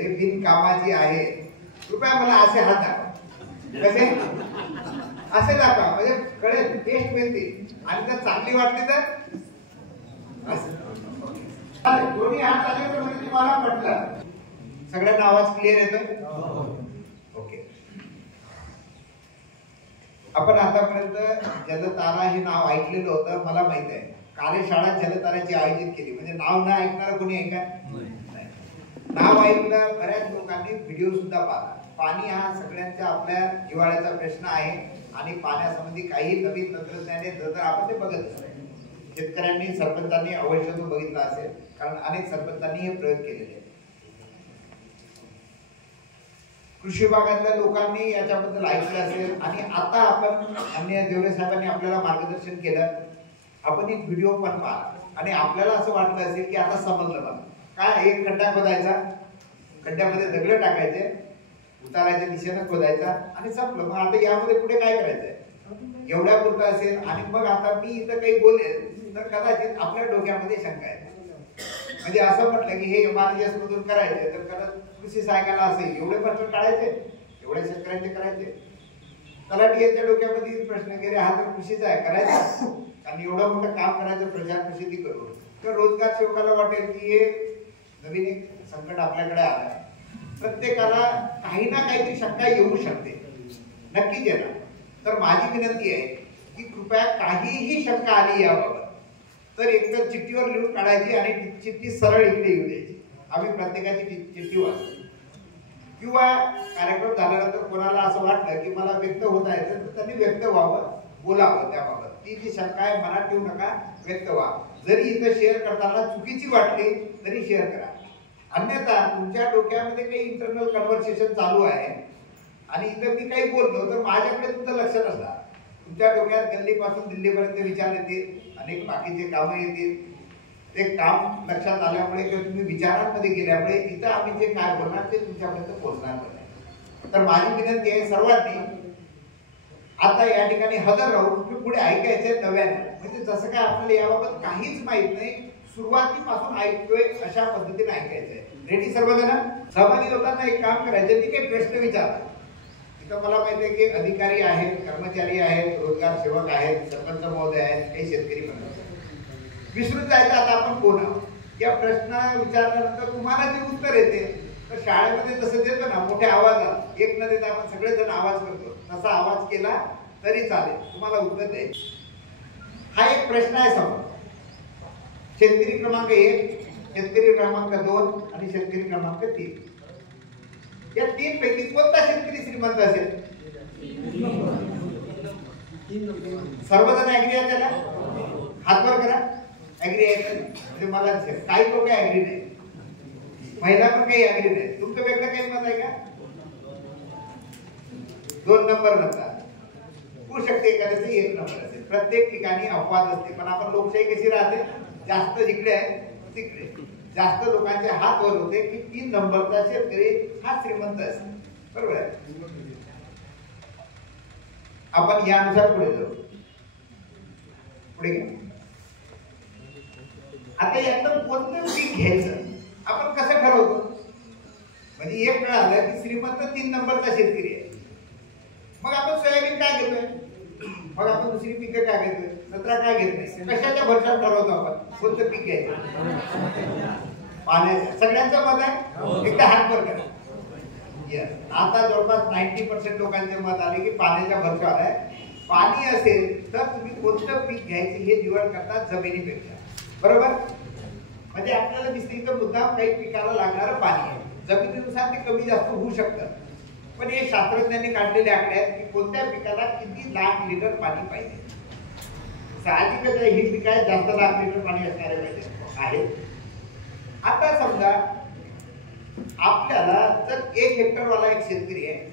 हे बिनकामाची आहे, कृपया मला असे हात दाखवा. कसे असे दाखवा म्हणजे कळेल, टेस्ट मिळते. आणि जर चांगली वाटली तर दोन्ही हात आले तर म्हणजे तुम्हाला पटलं. सगळ्यांना आवाज क्लिअर येतोय? ओके. आपण आतापर्यंत जलतारा हे नाव ऐकलेलं होतं, मला माहित आहे. कार्यशाळा जलताराची आयोजित केली, म्हणजे नाव न ऐकणार कोणी आहे का? नाव ऐकलं, बऱ्याच लोकांनी व्हिडिओ सुद्धा पाहिला. पाणी हा सगळ्यांचा आपल्या जिव्हाळ्याचा प्रश्न आहे आणि पाण्यासंबंधी काही नवीन तंत्रज्ञाने जर आपण ते बघत असेल, शेतकऱ्यांनी सरपंचांनी अवश्य तो बघितला असेल, कारण अनेक सरपंचांनी हे प्रयोग केलेले आहेत. कृषी विभागातल्या लोकांनी याच्याबद्दल ऐकलं असेल आणि आता आपण अन्य देवरे साहेबांनी आपल्याला मार्गदर्शन केलं. आपण एक व्हिडिओ पण पाहिला आणि आपल्याला असं वाटलं असेल की आता समजलं मला काय. एक खड्डा खोदायचा, खड्ड्यामध्ये दगड टाकायचे, उताराच्या दिशेनं खोदायचा आणि संपलं. मग आता यामध्ये पुढे काय करायचंय एवढ्या पुरतं असेल. आणि मग आता मी इथं काही बोलेल तर कदाचित आपल्या डोक्यामध्ये शंका आहे, म्हणजे असं म्हटलं की हे एमआरजीएस मधून करायचे तर कदाचित कृषी सहाय्यकाला असेल एवढे प्रश्न काढायचे, एवढ्या शेतकऱ्यांचे करायचे. तलाठीच्या डोक्यामध्ये प्रश्न गेले, हा तर कृषीचा आहे करायचा, आणि एवढं मोठं काम करायचं प्रचार प्रसिद्धी करून. तर रोजगार सेवकाला वाटेल की हे नवीन एक संकट आपल्याकडे आलं. प्रत्येकाला काही ना काहीतरी शंका येऊ शकते, नक्कीच येणार. तर माझी विनंती आहे की कृपया काहीही शंका आली याबाबत तर एकतर चिठ्ठीवर लिहून काढायची आणि चिठ्ठी सरळ इकडे येऊ द्यायची. आम्ही प्रत्येकाची चिठ्ठी वाचू. किंवा कार्यक्रम झाल्यानंतर कोणाला असं वाटलं की मला व्यक्त होता येतं तर त्यांनी व्यक्त व्हावं, बोलावं त्याबाबत. ती जी शंका आहे मनात ठेवू नका, व्यक्त व्हा. जरी इथं शेअर करताना चुकीची वाटली तरी शेअर करा. अन्यथा तुमच्या डोक्यामध्ये काही इंटरनल कन्व्हर्सेशन चालू आहे आणि इथं मी काही बोललो तर माझ्याकडे तुमचं लक्ष नसणार. तुमच्या डोक्यात गल्लीपासून दिल्लीपर्यंत विचार येतील, अनेक बाकीचे कामं येतील. ते काम लक्षात आल्यामुळे किंवा तुम्ही विचारांमध्ये गेल्यामुळे इथं आम्ही जे काय बोलणार ते तुमच्यापर्यंत पोहोचणार नाही. तर माझी विनंती आहे सर्वांनी आता या ठिकाणी हजर राहून तुम्ही पुढे ऐकायचे नव्याने, म्हणजे जसं काय आपल्याला याबाबत काहीच माहित नाही, सुरुवातीपासून ऐकतोय अशा पद्धतीने ऐकायचंय. रेडी सर्वजण? सहभागी लोकांना एक काम करायचं, मी काही प्रश्न विचारा. इथं मला माहिती आहे की अधिकारी आहेत, कर्मचारी आहेत, रोजगार सेवक आहेत, सरपंच महोदय आहेत, काही शेतकरी पण आहेत. विसरून जायचं आता आपण कोण आहोत. या प्रश्न विचारल्यानंतर तुम्हाला जे उत्तर येते तर शाळेमध्ये जसं देतो ना मोठ्या आवाजात, एक न देता आपण सगळेजण आवाज करतो, तसा आवाज केला तरी चालेल, तुम्हाला उत्तर द्यायचं. हा एक प्रश्न आहे समोर. शेतकरी क्रमांक 1, शेतकरी क्रमांक 2 आणि शेतकरी क्रमांक 3. या 3 पैकी कोणता शेतकरी श्रीमंत असेल? सर्वजण ऍग्री आहे त्याला? हातवर करा. ऍग्री आहे का? म्हणजे मला काही लोक ऍग्री नाही, महिला पण काही ऍग्री नाही. तुमचं वेगळं काही मत आहे का? 2 नंबर म्हणतात. होऊ शकते एखाद्याचं 1 नंबर असेल. प्रत्येक ठिकाणी अपवाद असते, पण आपण लोकशाही कशी राहते, जास्त जिकडे आहे तिकडे जास्त लोकांचे हात वर होते की 3 नंबरचा शेतकरी हा श्रीमंत असेल. बरोबर आहे? आपण यानुसार पुढे जाऊ. पुढे घ्या. आता यातलं कोणतं पीक घ्यायचं आपण कसं ठरवतो? म्हणजे एक वेळ आलं की श्रीमंत 3 नंबरचा शेतकरी आहे, मग आपण सोयाबीन काय घेतोय, मग आपण दुसरी पिकं काय घेतोय, नंतर काय घेत नाही. कशाच्या भरशावर ठरवतो आपण कोणतं पीक घ्यायचं? पाण्याचं. सगळ्यांचं मत आहे? एकदा हात वर करा. आता जवळपास 90% लोकांचे मत आले की पाण्याच्या भरशावर आहे. पाणी असेल तर तुम्ही कोणतं पीक घ्यायचं हे निवड करता जमिनीपेक्षा. बरोबर? म्हणजे आपल्याला दिसते इथं मुद्दाम काही पिकाला लागणारं पाणी आहे, जमिनीनुसार ते कमी जास्त होऊ शकतं. पण हे शास्त्रज्ञांनी काढलेले आकडे आहेत की कोणत्या पिकाला किती लाख लिटर पाणी पाहिजे. साहजिकच ही पिकात जास्त लाख लिटर पाणी असणारे पाहिजे आहे. आता समजा आपल्याला जर 1 हेक्टरवाला एक शेतकरी आहे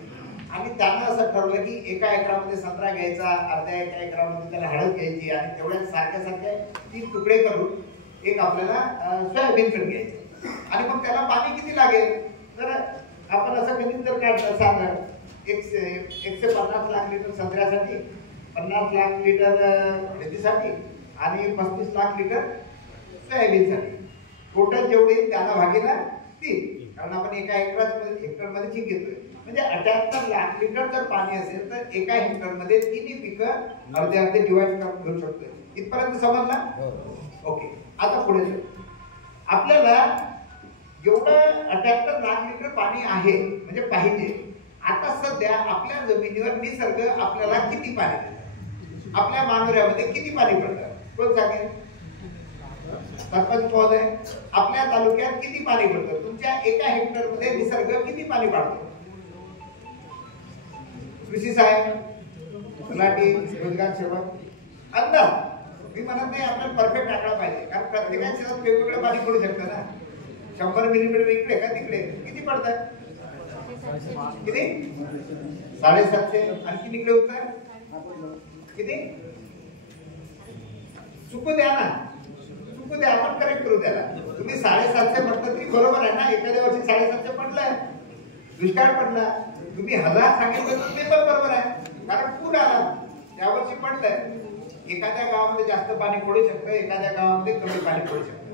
आणि त्यानं असं ठरवलं की एका एकरामध्ये संत्रा घ्यायचा, अर्ध्या एका एकरामध्ये त्याला हळद घ्यायची आणि तेवढ्या सारख्या 3 तुकडे करून एक आपल्याला सोयाबीन पण घ्यायचं. आणि मग त्याला पाणी किती लागेल? तर आपण असं गणित जर काढलं साधारण 150 लाख लिटर संत्र्यासाठी, 50 लाख लिटर हळदीसाठी आणि 35 लाख लिटर सोयाबीनसाठी. टोटल जेवढी त्याला भागीला 3. कारण आपण एका हेक्टरमध्ये ठीक घेतोय. म्हणजे 78 लाख लिटर जर पाणी असेल तर एका हेक्टरमध्ये तिन्ही पिकं अर्धे अर्धे डिवाइड करून घेऊ शकतो. इथपर्यंत समजला? ओके. आता पुढे जाऊ. आपल्याला जेवढं 78 लाख लिटर पाणी आहे म्हणजे पाहिजे, आता सध्या आपल्या जमिनीवर निसर्ग आपल्याला किती पाणी देतो? आपल्या मानोऱ्यामध्ये किती पाणी पडतं? कोण सांगेल? सरपंच महोदय, आपल्या तालुक्यात किती पाणी पडतं? तुमच्या एका हेक्टर मध्ये निसर्ग किती पाणी पाडतो? कृषी साहेब, तलाठी, रोजगार सेवक, अंदाज. मी म्हणत नाही आपल्याला परफेक्ट आकडा पाहिजे, कारण प्रत्येकाच्या शेतात वेगवेगळं पाणी पडू शकतं ना. 100 मिलीमीटर इकडे का तिकडे किती पडतं? किती? 750. आणखी इकडे होत किती? चुकू द्या ना, चुकू द्या, आपण करेक्ट करू त्याला. तुम्ही 750 म्हटलं तरी बरोबर आहे ना. एखाद्या वर्षी 750 पडलाय, दुष्काळ पडला. तुम्ही 1000 सांगितलं तर ते पण बरोबर आहे, कारण पूर आला त्या वर्षी पडलंय. एखाद्या गावामध्ये जास्त पाणी पडू शकतं, एखाद्या गावामध्ये कमी पाणी पडू शकतं.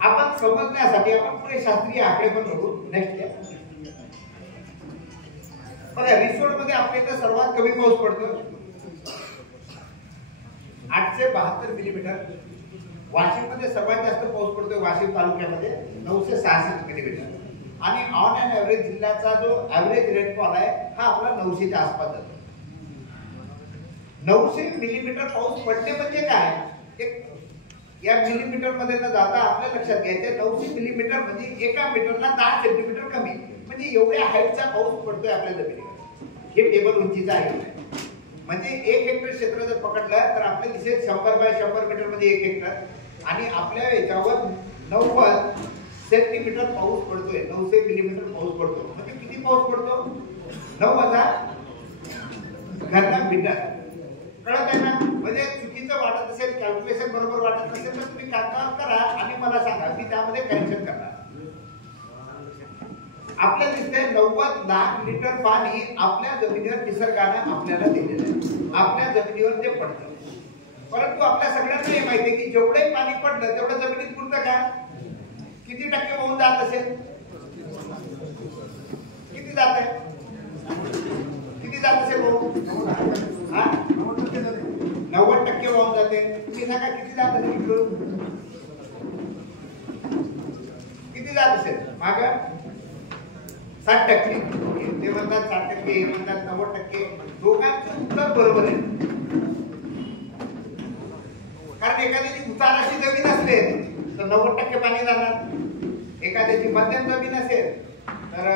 आपण समजण्यासाठी आपण पुढे शास्त्रीय आकडे पण बघू. नेक्स्ट बघा, रिसोड मध्ये आपल्या इथं सर्वात कमी पाऊस पडतो 872 मिलीमीटर. वाशिम मध्ये सर्वात जास्त पाऊस पडतोय वाशिम तालुक्यामध्ये 966 मिलीमीटर. आणि ऑन अँड ऍव्हरेज जिल्ह्याचा जो ऍव्हरेज रेनफॉल आहे हा आपला 900च्या आसपास जातो. 900 मिलीमीटर पाऊस पडणे म्हणजे काय? एक या मिलीमीटर मध्ये न जाता आपल्या लक्षात घ्यायचे 900 मिलीमीटर म्हणजे एका मीटरला 10 सेंटीमीटर कमी. म्हणजे एवढ्या हाईटचा पाऊस पडतोय आपल्या जमिनीवर. हे टेबल उंचीचं आहे. म्हणजे 1 हेक्टर क्षेत्र जर पकडलं तर आपल्या दिसेल 100 बाय 100 मीटर मध्ये 1 हेक्टर. आणि आपल्या याच्यावर 90 सेंटीमीटर पाऊस पडतोय. 900 मिलीमीटर पाऊस पडतो म्हणजे किती पाऊस पडतो? 9000 घनमीटर. कळत आहे ना? म्हणजे चुकीचं वाटत असेल, कॅल्क्युलेशन बरोबर वाटत नसेल तर तुम्ही कागदावर करा आणि मला सांगा, मी त्यामध्ये करेक्शन करणार. आपल्याला दिसतंय 90 लाख लिटर पाणी आपल्या जमिनीवर निसर्गाने आपल्याला दिलेलं आहे. आपल्या जमिनीवर ते पडतं. परंतु आपल्या सगळ्यांना हे माहिती आहे की जेवढे पाणी पडलं तेवढं जमिनीत पुरतं का? किती टक्के वाहून जात असेल? किती जात आहे? किती जात असेल भाऊ? 90% वाहून जाते. तुम्ही सांगा किती जात असेल इकडून? किती जात असेल? माग 60%. ते म्हणतात 60%, हे म्हणतात 90%. दोघांचं उत्तर बरोबर आहे. कारण एखाद्याची उताराची जमीन असेल तर 90% पाणी जाणार. एखाद्याची मध्यम जमीन असेल तर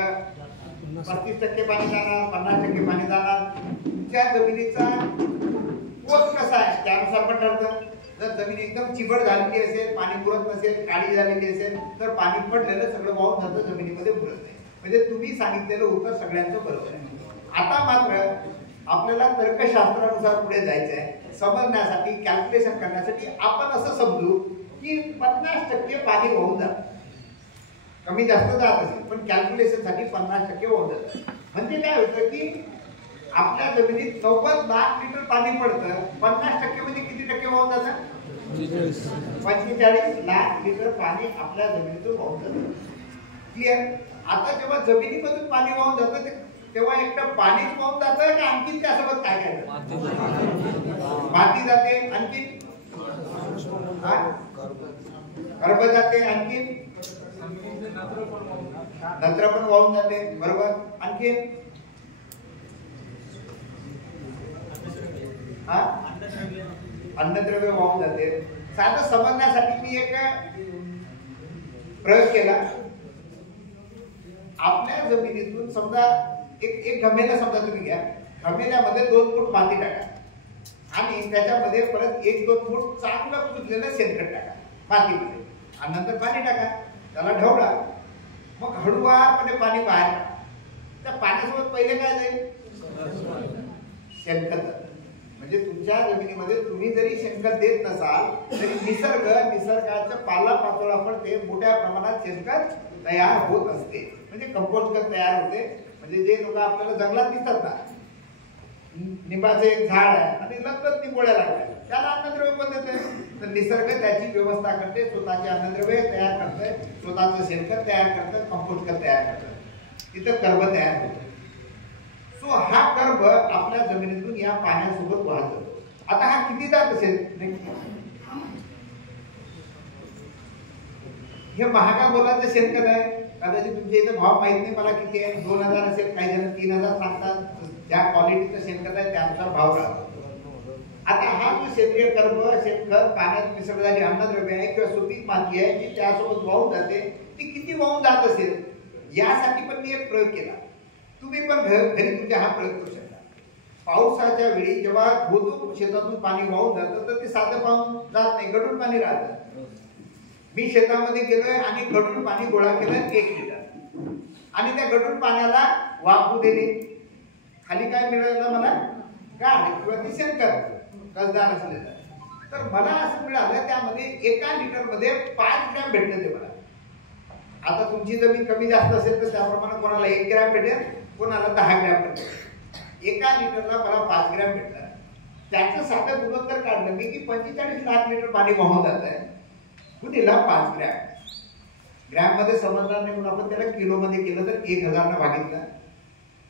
35% पाणी जाणार, 50% पाणी जाणार. तुमच्या जमिनीचा पोत कसा आहे त्यानुसार पण ठरतं. जर जमीन एकदम चिबड झालेली असेल, पाणी पुरत नसेल, काळी झालेली असेल तर पाणी पडलेलं सगळं वाहून जातं, जमिनीमध्ये पुरत नाही. म्हणजे तुम्ही सांगितलेलं उत्तर सगळ्यांचं बरोबर आहे. आता मात्र आपल्याला तर्कशास्त्रानुसार पुढे जायचं आहे. समजण्यासाठी, कॅल्क्युलेशन करण्यासाठी आपण असं समजू की 50% पाणी वाहून जातं. कमी जास्त जात असेल पण कॅल्क्युलेशन साठी 50% वाहून जातं. म्हणजे काय होतं की आपल्या जमिनीत 90 लाख लिटर पाणी पडतं. 50% म्हणजे किती टक्के वाहून जातं? 45 लाख लिटर पाणी आपल्या जमिनीतून वाहून जातं. क्लिअर? आता जेव्हा जमिनीमधून पाणी वाहून जातं तेव्हा एकटं पाणीच वाहून जातं का आणखी त्यासोबत काय काय माती जाते, आणखी कर्ब जाते, आणखी नत्र पण वाहून जाते, बरोबर? आणखी अन्नद्रव्य वाहून जाते. साधं समजण्यासाठी मी एक प्रयोग केला. आपल्या जमिनीतून समजा एक घमेला समजा तुम्ही घ्या. घमेल्यामध्ये 2 फूट माती टाका आणि त्याच्यामध्ये परत 1-2 फूट चांगलं कुजलेलं शेणखत टाका मातीमध्ये आणि नंतर पाणी टाका. त्याला ढवळा. मग हळूवारपणे पाणी बाहेर टाका. त्या पाण्यासोबत पहिले काय जाईल? शेणखत. म्हणजे तुमच्या जमिनीमध्ये तुम्ही जरी शेणखत देत नसाल तरी निसर्गाच्या पाला पाचोळा पण ते मोठ्या प्रमाणात शेणखत तयार होत असते. म्हणजे कंपोस्ट खत तयार होते. म्हणजे जे लोक आपल्याला जंगलात दिसतात ना, निंबाचं एक झाड आहे आणि लगेच निंबोळ्या लागतात. त्याला अन्नद्रव्य पण देते. तर निसर्ग त्याची व्यवस्था करते, स्वतःचे अन्नद्रव्य तयार करते, स्वतःचं शेणखत तयार करतं, कंपोस्ट खत तयार करतं, तिथं कर्ब तयार होतं. सो हा कर्ब आपल्या जमिनीतून या पाण्यासोबत वाहत जातो. आता हा किती जात असेल? हे महागा मोलाचं शेणखत आहे. कदाचित तुमच्या इथे भाव माहित नाही मला किती आहे, 2000 असेल, काही जण 3000 सांगतात. ज्या क्वालिटीचं शेणखत आहे त्यानुसार भाव राहतो. आता हा जो सेंद्रिय कर्ब शेणखत पाण्यात मिसळणारी अन्नद्रव्य आहे किंवा सुपीक माती आहे जी त्यासोबत वाहून जाते, ती किती वाहून जात असेल यासाठी पण मी एक प्रयोग केला. तुम्ही पण घरी तुमच्या हा प्रयोग करू शकता. पावसाच्या वेळी जेव्हा गोदू शेतातून पाणी वाहून जातं तर ते साधं पाहून जात नाही, गढूळ पाणी राहतं. मी शेतामध्ये गेलोय आणि गढूळ पाणी गोळा केलं 1 लिटर आणि त्या गढूळ पाण्याला वाफू दिली. खाली काय मिळालं मला? गाळ किंवा ती शेणखत कसदार असलेलं. तर मला असं मिळालं त्यामध्ये 1 लिटरमध्ये 5 ग्रॅम भेटले ते मला. आता तुमची जमीन कमी जास्त असेल तर त्याप्रमाणे कोणाला 1 ग्रॅम भेटेल, कोणाला 10 ग्रॅम भेटेल. 1 लिटरला मला 5 ग्रॅम भेटलं. त्याचं साधं गुणोत्तर काढलं मी की 45 लाख लिटर पाणी वाहून जात आहे, कुठेला 5 ग्रॅम. ग्रॅम मध्ये समजणार नाही म्हणून आपण त्याला किलो मध्ये केलं तर 1000 ने भागितलं.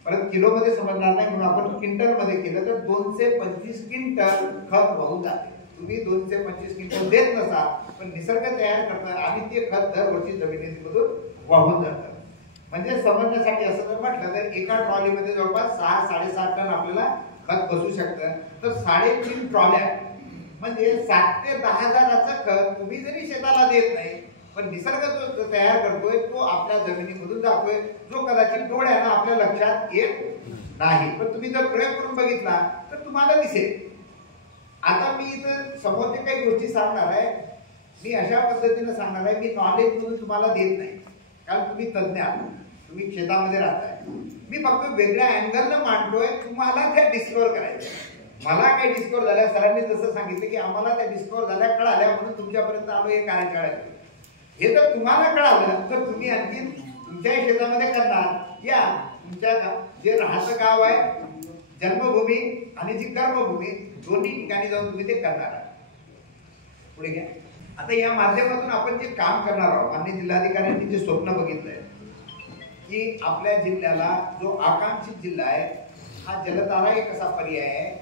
परत किलो मध्ये समजणार नाही म्हणून आपण क्विंटल मध्ये केलं तर 225 क्विंटल खत वाहून जाते. तुम्ही 225 क्विंटल देत नसाल पण निसर्ग तयार करतं आणि ते खत दरवर्षी जमिनीमधून वाहून जातं. म्हणजे समजण्यासाठी असं जर म्हटलं तर एका ट्रॉलीमध्ये जवळपास 6-6.5 टन आपल्याला खत बसू शकतं. तर 3.5 ट्रॉल्या म्हणजे 7 ते 10 हजाराचं खत तुम्ही जरी शेताला देत नाही पण निसर्ग जो तयार करतोय तो आपल्या जमिनीमधून जातोय, जो कदाचित डोळ्यानं आपल्या लक्षात येत नाही. पण तुम्ही जर प्रयोग करून बघितला तर तुम्हाला दिसेल. आता मी इथं समोरच्या काही गोष्टी सांगणार आहे, मी अशा पद्धतीने सांगणार आहे, मी नॉलेज म्हणून तुम्हाला देत नाही कारण तुम्ही तज्ञ आहात, तुम्ही शेतामध्ये राहताय. मी फक्त वेगळ्या अँगलनं मांडतोय, तुम्हाला त्या डिस्कवर करायचं. मला काही डिस्कवर झाल्या, सरांनी जसं सांगितलं की आम्हाला त्या डिस्कवर झाल्या कळाल्या म्हणून तुमच्यापर्यंत आलो हे कार्यशाळा. हे जर तुम्हाला कळालं तर तुम्ही आणखी तुमच्या शेतामध्ये करणार. या तुमच्या जे राहतं गाव आहे, जन्मभूमी आणि जी कर्मभूमी दोन्ही ठिकाणी जाऊन तुम्ही ते करणार आहात. पुढे घ्या. आता या माध्यमातून आपण जे काम करणार आहोत, माननीय जिल्हाधिकाऱ्यांनी जे स्वप्न बघितलंय की आपल्या जिल्ह्याला जो आकांक्षित जिल्हा आहे हा जलतारा एक असा पर्याय आहे,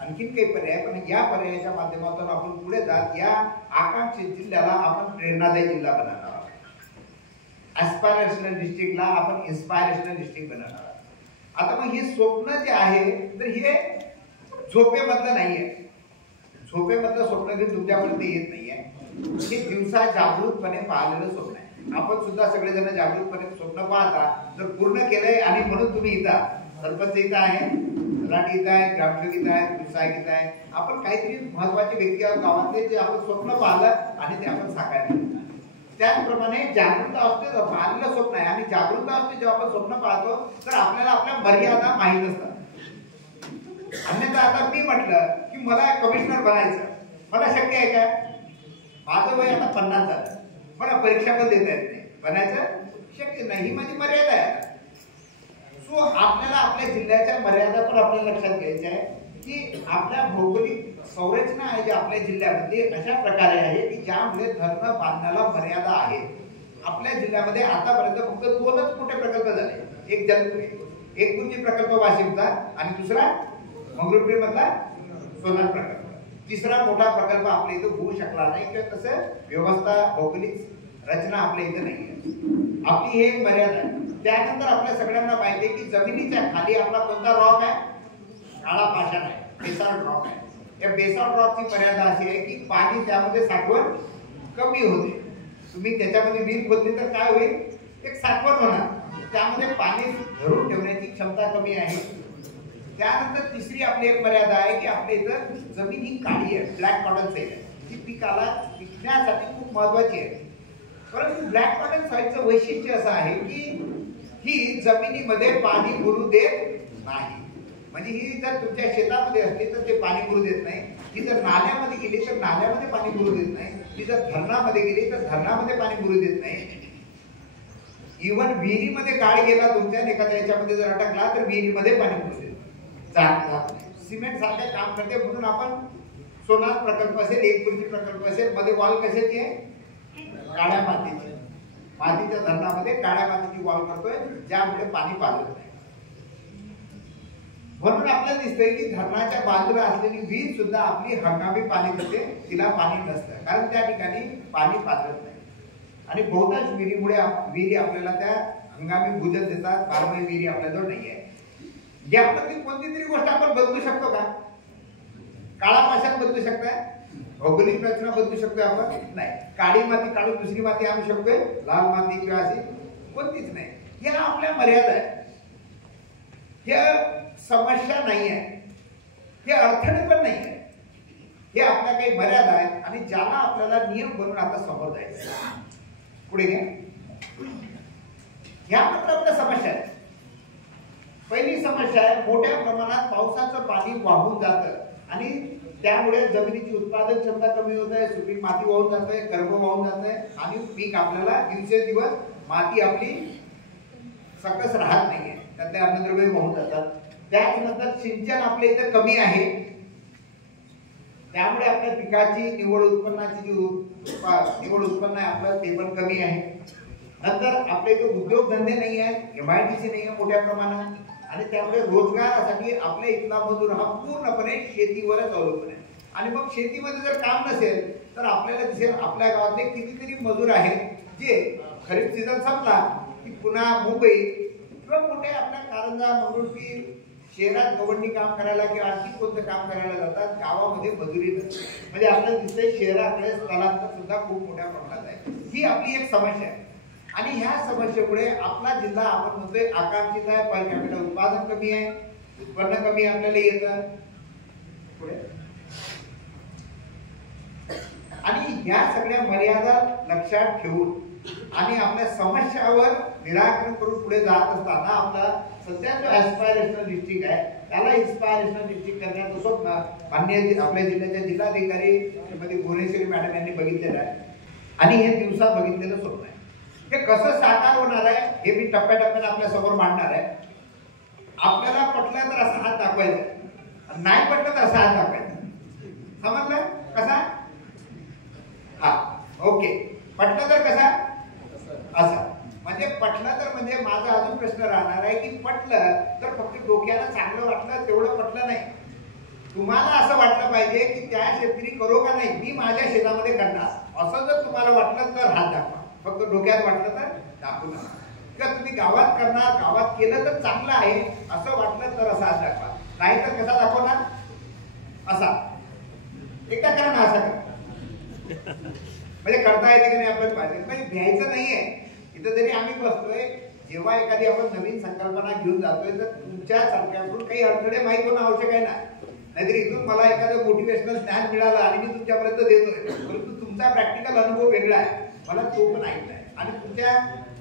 आणखीन काही पर्याय, पण या पर्यायाच्या माध्यमातून आपण पुढे जात या आकांक्षित जिल्ह्याला आपण प्रेरणादायी जिल्हा बनवणार आहोत. ऍस्पायरेशनल डिस्ट्रिक्टला आपण इन्स्पायरेशनल डिस्ट्रिक्ट बनवणार आहोत. आता मग हे स्वप्न जे आहे तर हे झोपेमधलं नाहीये. झोपेमधलं स्वप्न घेऊन तुमच्यापर्यंत येत नाहीये. हे दिवसा जागृतपणे पाहिलेलं स्वप्न आहे. आपण सुद्धा सगळेजण जागृतपणे स्वप्न पाहता, जर पूर्ण केलंय आणि म्हणून तुम्ही इथं सरपंच इथं आहे, तलाठी इथं आहे, ग्रामसेवक इथं आहे, सहाय्यक इथं आहे. आपण काहीतरी महत्वाचे व्यक्ती आहोत गावातले जे आपण स्वप्न पाहिलं आणि ते आपण साकार केलं. त्याचप्रमाणे जागृत अवस्थेत पाहिलेलं स्वप्न आहे आणि जागृत अवस्थेत जेव्हा आपण स्वप्न पाहतो तर आपल्याला आपल्या मर्यादा माहीत असतात. अन्यथा आता मी म्हटलं की मला कमिशनर बनायचं, मला शक्य आहे का? माझं वय आता 50 झालं, मला परीक्षा पण देता येत नाही, बनायचं शक्य नाही, ही माझी मर्यादा आहे. सो आपल्याला आपल्या जिल्ह्याच्या मर्यादा पण आपल्याला लक्षात घ्यायच्या आहे की आपल्या भौगोलिक संरचना आहे जी आपल्या जिल्ह्यामध्ये अशा प्रकारे आहे की ज्यामुळे धरणं बांधण्याला मर्यादा आहे. आपल्या जिल्ह्यामध्ये आतापर्यंत फक्त 2च मोठे प्रकल्प झाले. एक कुंजी प्रकल्प वाशिमचा आणि दुसरा मंगरुळपीर मधला सोनार प्रकल्प. तिसरा मोठा प्रकल्प आपल्या इथं होऊ शकला नाही किंवा तसं व्यवस्था भौगोलिक रचना आपल्या इथं नाहीये. आपली हे एक मर्यादा आहे. त्यानंतर आपल्या सगळ्यांना माहिती आहे की जमिनीच्या खाली आपला कोणता रॉक आहे? काळा पाषाण आहे, बेसाल्ट रॉक आहे. या बेसाल्ट रॉकची मर्यादा अशी आहे की पाणी त्यामध्ये साठवण कमी होते. तुम्ही त्याच्यामध्ये विहीर खोदली तर काय होईल? एक साठवण होणार, त्यामध्ये पाणी धरून ठेवण्याची क्षमता कमी आहे. त्यानंतर तिसरी आपली एक मर्यादा आहे की आपल्या इथं जमीन ही काळी आहे, ब्लॅक कॉटन सॉइल आहे, ती पिकाला पिकण्यासाठी खूप महत्वाची आहे. परंतु ब्लॅक कॉटन सॉइलचं वैशिष्ट्य असं आहे की ही जमिनीमध्ये पाणी मुरू देत नाही. म्हणजे ही जर तुमच्या शेतामध्ये असली तर ते पाणी मुरू देत नाही. ही जर नाल्यामध्ये गेली तर नाल्यामध्ये पाणी मुरू देत नाही. ही जर धरणामध्ये गेली तर धरणामध्ये पाणी मुरू देत नाही. इव्हन विहिरीमध्ये काळ गेला तुमच्या एखाद्या याच्यामध्ये जर अटकला तर विहिरीमध्ये पाणी मुरू देत जात नाही. सिमेंट सारखं काम करते म्हणून आपण सोनार प्रकल्प असेल, एक बुर्जी प्रकल्प असेल, मध्ये वॉल कशाची आहे? काळ्या मातीची. मातीच्या धरणामध्ये काळ्या मातीची वॉल करतोय, ज्यामुळे पाणी पाजत नाही. म्हणून आपल्याला दिसतंय की धरणाच्या बाजूला असलेली विहीर सुद्धा आपली हंगामी पाणी देते, तिला पाणी नसतं, कारण त्या ठिकाणी पाणी पाजत नाही. आणि बहुतांश विहिरी आपल्याला त्या हंगामी भूजल देतात, बारमाही विहिरी आपल्याजवळ नाही आहे. यापैकी कोणती तरी गोष्ट आपण बदलू शकतो का? काळा पाषाण बदलू शकताय? भौगोलिक रचना बदलू शकतोय आपण? नाही. काळी माती काढून दुसरी माती आणू शकतोय? लाल माती किंवा अशी कोणतीच नाही. या आपल्या मर्यादा आहे. या समस्या नाही आहे, हे अडथळे पण नाही आहे. हे आपल्या काही मर्यादा आहेत आणि ज्याला आपल्याला नियम बनवून आता समोर जायचं. पुढे घ्या. ह्या मात्र आपल्या समस्या आहेत. पहिली समस्या आहे, मोठ्या प्रमाणात पावसाचं पाणी वाहून जातं आणि त्यामुळे जमिनीची उत्पादन क्षमता कमी होत आहे, सुपीक माती वाहून जाते, कर्ब वाहून जाते आणि पीक आपल्याला दिवसेंदिवस माती आपली सकस राहत नाहीये, त्यातले अन्नद्रव्य वाहून जातात. त्यानंतर सिंचन आपल्या इथं कमी आहे, त्यामुळे आपल्या पिकाची निवड उत्पन्नाची जी निवड उत्पन्न आहे आपलं ते पण कमी आहे. नंतर आपल्या इथे उद्योगधंदे नाही आहेत, MIDC नाही आहे मोठ्या प्रमाणात आणि त्यामुळे रोजगारासाठी आपल्या इथला मजूर हा पूर्णपणे शेतीवरच अवलंबून आहे. आणि मग शेतीमध्ये जर काम नसेल तर आपल्याला दिसेल आपल्या गावातले कितीतरी मजूर आहेत जे खरीप सीझन संपला की पुन्हा मुंबई किंवा मोठे आपल्या कारंजा मंगळूर शहरात गवंडी काम करायला किंवा आणखी कोणतं काम करायला जातात, गावामध्ये मजुरी नसते. म्हणजे आपल्याला दिसतंय शहराकडे स्थलांतर सुद्धा खूप मोठ्या प्रमाणात आहे. ही आपली एक समस्या आहे आणि ह्या समस्येमुळे आपला जिल्हा आपण म्हणतोय आकांक्षित आहे, पर कॅपिटा उत्पादन कमी आहे, उत्पन्न कमी आपल्याला येतं. पुढे आणि ह्या सगळ्या मर्यादा लक्षात ठेवून आणि आपल्या समस्यावर निराकरण करून पुढे जात असताना आपला सध्या जो ऍस्पायरेशनल डिस्ट्रिक्ट आहे त्याला इन्स्पायरेशनल डिस्ट्रिक्ट करण्याचं स्वप्न माननीय आपल्या जिल्ह्याच्या जिल्हाधिकारी श्रीमती भुवनेश्वरी मॅडम यांनी बघितलेलं आहे आणि हे दिवसात बघितलेलं स्वप्न आहे. हे कसं साकार होणार आहे हे मी टप्प्याटप्प्याने आपल्या समोर मांडणार आहे. आपल्याला पटलं तर असा हात दाखवायचा, नाही पटलं तर असा हात दाखवायचा. समजलं कसा? हा ओके. पटलं तर कसा? असा. म्हणजे पटलं तर म्हणजे माझा अजून प्रश्न राहणार आहे की पटलं तर फक्त डोक्याला चांगलं वाटलं तेवढं पटलं नाही. तुम्हाला असं वाटलं पाहिजे की त्या शेतकरी करो का नाही मी माझ्या शेतामध्ये करणार असं जर तुम्हाला वाटलं तर हात दाखवा. फक्त डोक्यात वाटलं तर दाखवू नका. किंवा तुम्ही गावात करणार, गावात केलं तर चांगलं आहे असं वाटलं तर असा हात दाखवा. नाही तर कसा दाखवणार? असा. एकदा करा ना, असा करा. म्हणजे करता येते की नाही आपल्याला पाहिजे. म्हणजे भ्यायचं नाहीये. इथं जरी आम्ही बसतोय, जेव्हा एखादी आपण नवीन संकल्पना घेऊन जातोय तर तुमच्या सारख्याकडून काही अडथळे माहीत होणं आवश्यक आहे ना. नाहीतर इथून मला एखादं मोटिवेशनल ज्ञान मिळालं आणि मी तुमच्यापर्यंत देतोय, परंतु तुमचा प्रॅक्टिकल अनुभव वेगळा आहे, मला तो पण ऐकलाय आणि तुमच्या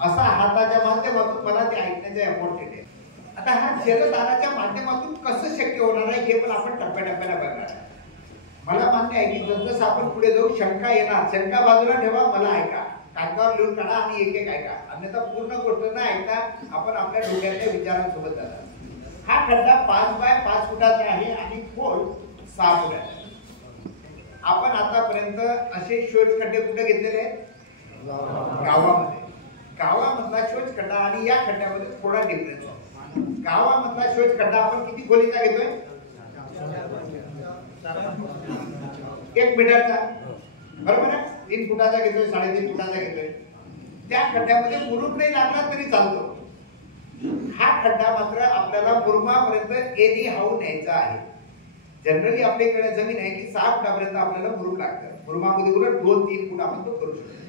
असा हाताच्या माध्यमातून मला ते ऐकण्याचे अपॉर्च्युनिटी आहे. आता हा जलधाराच्या माध्यमातून कसं शक्य होणार आहे हे पण आपण टप्प्याटप्प्याला बघणार आहे. मला मान्य आहे की जसं आपण पुढे जाऊ शंका येणार, शंका बाजूला ठेवा, मला ऐका, कागदावर लिहून काढा आणि एक एक ऐका, अन्यथा पूर्ण गोष्ट न ऐकता आपण आपल्या डोक्यातल्या विचारांसोबत जाणार. हा खड्डा 5 बाय 5 फुटाचा आहे आणि खोल 6 फूट आहे. आपण आतापर्यंत असे शोध खड्डे कुठे घेतलेले आहेत? गावामध्ये. गावामधला शोध खड्डा आणि या खड्ड्यामध्ये थोडा डिफरन्स आहे. गावामधला शोध खड्डा आपण किती खोलीचा घेतोय? 1 मीटरचा, बरोबर आहे. 3 फुटाचा घेतोय, 3.5 फुटाचा घेतोय. त्या खड्ड्यामध्ये मुरुम नाही लागला तरी चालतो. हा खड्डा मात्र आपल्याला मुरुमापर्यंत एनी हाऊ न्यायचा आहे. जनरली आपल्याकडे जमीन आहे की 6 फुटापर्यंत आपल्याला मुरुम लागतं. मुरुमामध्ये उलट 2-3 फूट आपण तो करू शकतो.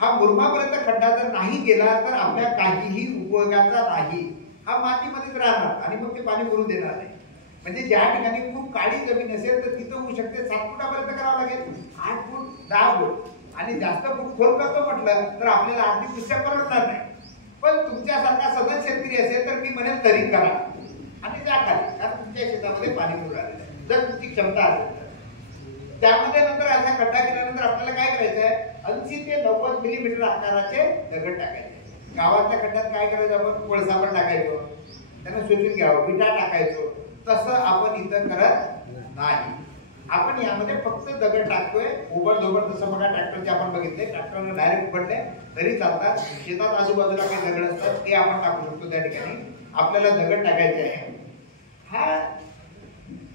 हा मुरुमापर्यंत खड्डा जर नाही गेला तर आपल्या काहीही उपयोगाचा नाही. हा मातीमध्येच राहणार आणि मग ते पाणी मुरून देणार नाही. म्हणजे ज्या ठिकाणी खूप काळी जमीन असेल तर तिथं होऊ शकते 7 फुटापर्यंत करावं लागेल, 8 फूट, 10 फूट आणि जास्त फूट खोल करतो म्हटलं तर आपल्याला आर्थिक दृष्ट्या परवडणार नाही. पण तुमच्यासारखा सदन शेतकरी असेल तर मी म्हणेल तरी करा आणि त्या खाली, कारण तुमच्या शेतामध्ये पाणी मुरून आलेलं आहे. जर तुमची क्षमता असेल तर त्यामध्ये नंतर असा खड्डा केल्यानंतर आपल्याला काय करायचं आहे? 80 ते 90 मिलीमीटर आकाराचे दगड टाकायचे. गावातल्या खड्ड्यात काय करायचं? आपण कोळसा पण टाकायचो, त्यांना शोषून घ्यावं, विटा टाकायचो. तसं आपण इथं करत नाही. आपण यामध्ये फक्त दगड टाकतोय, ओबड धोबड जसं बघा ट्रॅक्टरचे आपण बघितले, ट्रॅक्टरने डायरेक्ट पडले तरी चालतात. शेतात आजूबाजूला काही दगड असतात ते आपण टाकू शकतो त्या ठिकाणी. आपल्याला दगड टाकायचे आहे. हा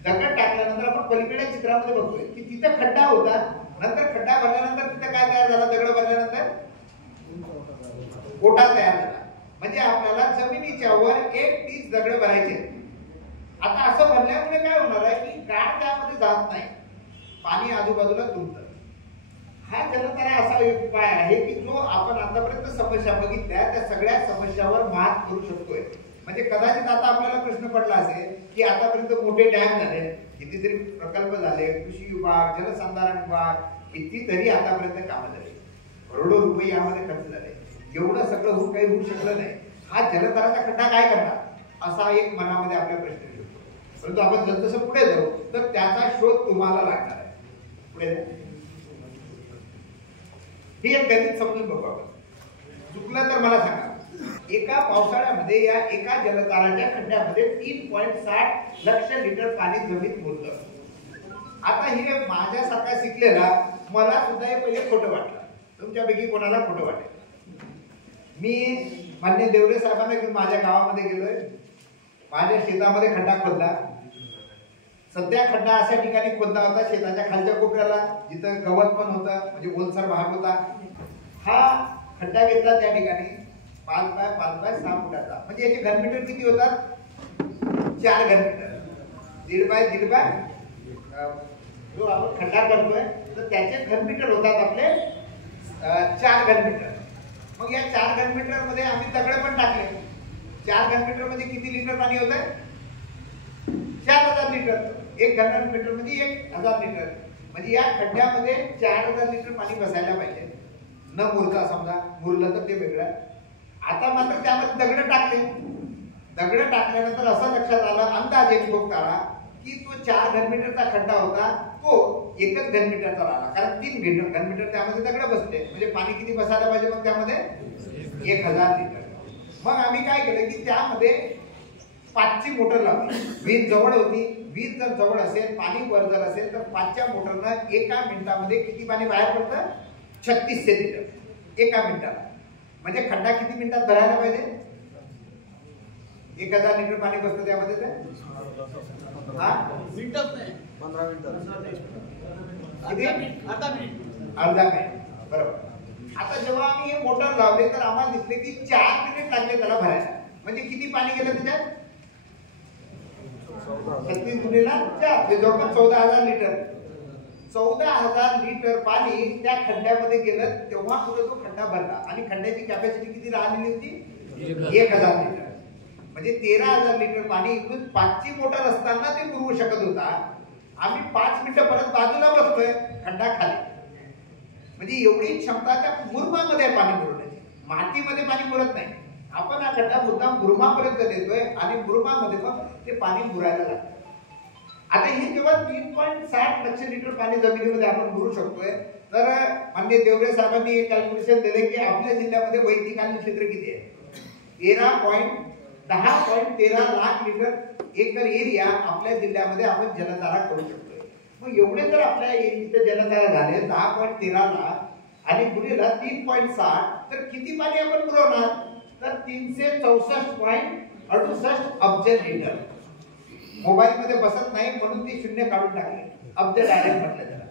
दगड टाकल्यानंतर आपण पलीकडच्या चित्रामध्ये बघतोय की तिथं खड्डा होता, नंतर खड्डा भरल्यानंतर तिथं काय तयार झाला, दगड भरल्यानंतर कोठा तयार झाला. म्हणजे आपल्याला जमिनीच्या वर 1 दगड भरायचे. आता असं भरल्यामुळे काय होणार आहे की गाळ त्यामध्ये जात नाही, पाणी आजूबाजूला तुंबतं. हा जलतारा असा एक उपाय आहे की जो आपण आतापर्यंत समस्या बघितल्या त्या सगळ्या समस्यावर मात करू शकतोय. म्हणजे कदाचित आता आपल्याला प्रश्न पडला असेल की आतापर्यंत मोठे डॅम झाले, कितीतरी प्रकल्प झाले, कृषी विभाग, जलसंधारण विभाग, कितीतरी आतापर्यंत कामं झाली, करोडो रुपये यामध्ये खर्च झाले. एवढं सगळं काही होऊ शकलं नाही. हा जलताराचा खड्डा काय करणार असा एक मनामध्ये आपल्या प्रश्न येतो. परंतु आपण जसं पुढे जाऊ तर त्याचा शोध तुम्हाला लागणार आहे. पुढे हे एक गणित समजून बघू आपण. चुकलं तर मला सांगा. एका पावसाळ्यामध्ये या एका जलताराच्या खड्ड्यामध्ये 3.60 लक्ष लिटर पाणी जमिनीत मुरतं. आता हे माझ्यासारखा शिकलेला मला सुद्धा हे पहिले खोटं वाटलं. तुमच्यापैकी कोणाला खोटं वाटेल? मी मान्य देवरे साहेबांना घेऊन माझ्या गावामध्ये गेलोय. माझ्या शेतामध्ये खड्डा खोदला. सध्या खड्डा अशा ठिकाणी खोदला होता शेताच्या खालच्या कोपऱ्याला जिथं गवत पण होतं, म्हणजे ओलसर भाग होता. हा खड्डा घेतला त्या ठिकाणी 5 बाय 5 बाय 6 फुटाचा. म्हणजे याचे घनमीटर किती होतात? 4 घनमीटर. 1.5 बाय 1.5 बाय जो आपण खड्डा करतोय तर त्याचे घनमीटर होतात आपले 4 घनमीटर. मग या 4 घनमीटर मध्ये आम्ही दगड पण टाकले. 4 घनमीटर मध्ये किती लिटर पाणी होत आहे? 4000 लिटर. 1 घनमीटर मध्ये 1000 लिटर. म्हणजे या खड्ड्यामध्ये 4000 लिटर पाणी बसायला पाहिजे. न मुरता, समजा मुरलं तर ते वेगळं. आता मात्र त्यामध्ये दगड टाकले. दगड टाकल्यानंतर असं लक्षात आलं, अंदाजे ठोक काढा की तो 4 घनमीटरचा खड्डा होता तो 1च घनमीटरचा राहिला. कारण 3 घनमीटर त्यामध्ये दगड बसले. म्हणजे पाणी किती बसायला पाहिजे मग त्यामध्ये? 1000 लिटर. मग आम्ही काय केलं की त्यामध्ये 5ची मोटर लावली. वीज जवळ होती. वीज जर जवळ असेल, पाणी वर जर असेल तर 5च्या मोटरनं एका मिनिटामध्ये किती पाणी बाहेर पडतं? 3600 लिटर एका मिनिटाला. म्हणजे खड्डा किती मिनिटात भरायला पाहिजे? 1000 लिटर पाणी बसतं त्यामध्ये. ते मिनिटच नाही, 15 मिनिटं. अर्धा मिनिट. बरोबर. आता जेव्हा आम्ही हे मोटर लावले तर आम्हाला दिसले की 4 मिनिट लागले त्याला भरायला. म्हणजे किती पाणी गेलं त्याच्यात? 36 गुणिले 4 ते जवळपास 14000 लिटर. 14000 लिटर पाणी त्या खड्ड्यामध्ये गेलं. तेव्हा पुढे तो खड्डा भरला. आणि खड्ड्याची कॅपॅसिटी किती राहिलेली होती? 1000 लिटर. म्हणजे 13000 लिटर पाणी इकडून 5ची मोटर असताना ते पुरवू शकत होता. आम्ही 5 मिनिटं परत बाजूला बसतोय, खड्डा खाली. म्हणजे एवढी क्षमता त्या मुरमामध्ये पाणी मुरण्याची. मातीमध्ये पाणी मुरत नाही. आपण हा खड्डा मुद्दाम मुरमापर्यंत देतोय आणि मुरमामध्ये मग ते पाणी मुरायला लागतं. आता हे जेव्हा 3.60 लक्ष लिटर पाणी जमिनीमध्ये आपण मुरू शकतोय तर माननीय देवरे साहेबांनी एक कॅल्क्युलेशन दिले की आपल्या जिल्ह्यामध्ये वैदिकालीन क्षेत्र किती आहे? 10.13 लाख लिटर एकर एरिया आपल्या जिल्ह्यामध्ये आपण जलधारा करू शकतोय. मग एवढे जर आपल्या इथे जलधारा झाले 10.13 लाख आणि गुणिले 3.60 तर किती पाणी आपण पुरवणार? तर 364.68 अब्ज लिटर. मोबाईल मध्ये बसत नाही म्हणून ते शून्य काढून टाकले, अब्ज डायरेक्ट म्हटलं त्याला.